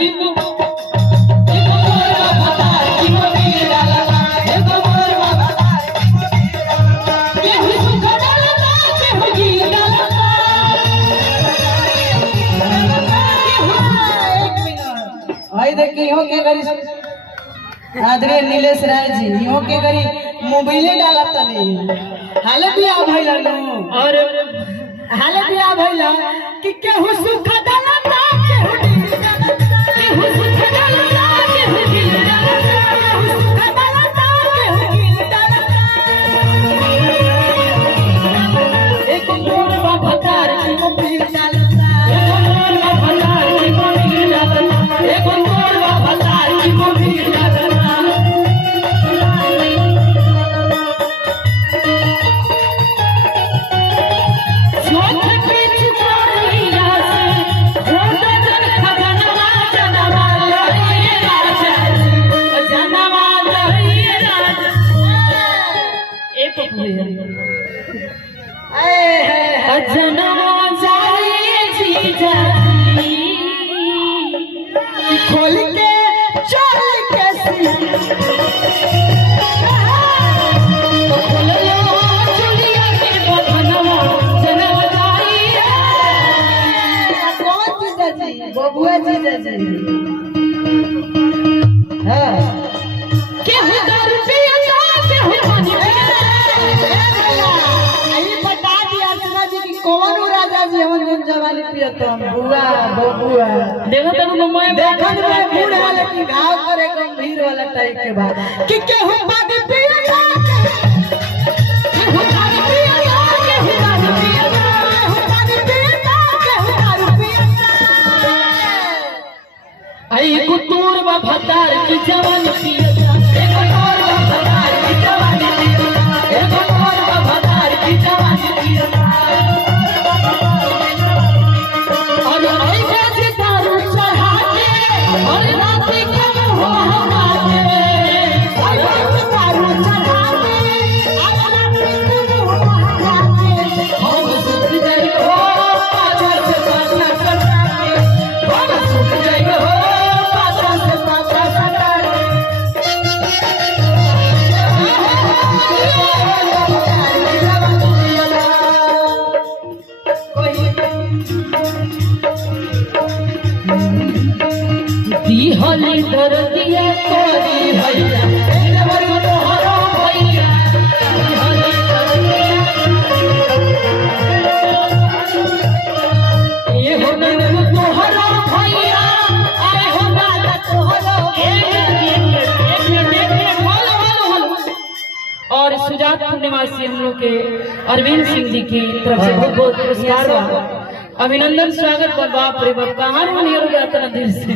की एको मोर भतार की मोबिल डालता एको मोर भतार के सुख डालता के गीत डालता। भाई देखी हो के गरी आदरणीय नीलेश राय जी हो के गरी मोबाइले डालत नहीं हाले बिया भइला नु और हाले बिया भइला कि केहू सुख डालता केहू दिल डालता केहू सुख डालता केहू दिल डालता केहू सुख डालता केहू दिल डालता। एको मोर भतार की मोबाइल डालता एको मोर भतार की मोबिल डालता एको मोर भतार की मोबिल डालता। खोल के चल के बबुआ जीजा जी हाँ केहू दारू पियता केहू पानी बता दिया अर्चना जी की कौन राजा जी हम जवानी पियत बुआ बबुआ देखो तब मैं देखन में बूढ़ वाले की घाव करे गंभीर वाला टाइप के बाद कि केहू पानी पियता केहू पानी पियता केहू दारू पियता केहू पानी पियता केहू दारू पियता। आई कुतूर बा भतार की जवानी पियता एको मोर भतार की जवानी पियता एको मोर बा भतार की जवानी पियता। और आई जाते दारू चढ़ा के और राती के मुंह हमारे दारू चढ़ा के राती के मुंह महका के हम सुख जाई हो पाछा से पाछा सटा के हम सुख जाई हो पाछा से पाछा सटा के। दिहली दर्दिया कोरी भैया देवर तोहरो भैया दिहली दर्दिया ए हो ननद तोहरो भैया आए हो दादा तोहरो एक मिनट बोलो। और सुजातपुर निवासी हम लोग के अरविंद सिंह जी की तरफ से बहुत बहुत पुरस्कार बा अभिनंदन स्वागत बा। बाप रे बाप कहां नहीं हो गया इतना दिल से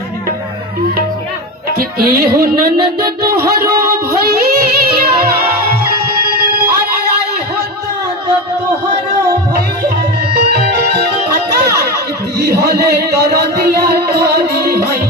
कि ए हो ननद तोहरो भैया अरे आई हो तो तोहरो भैया दिहले दर्दिया कोरी भैया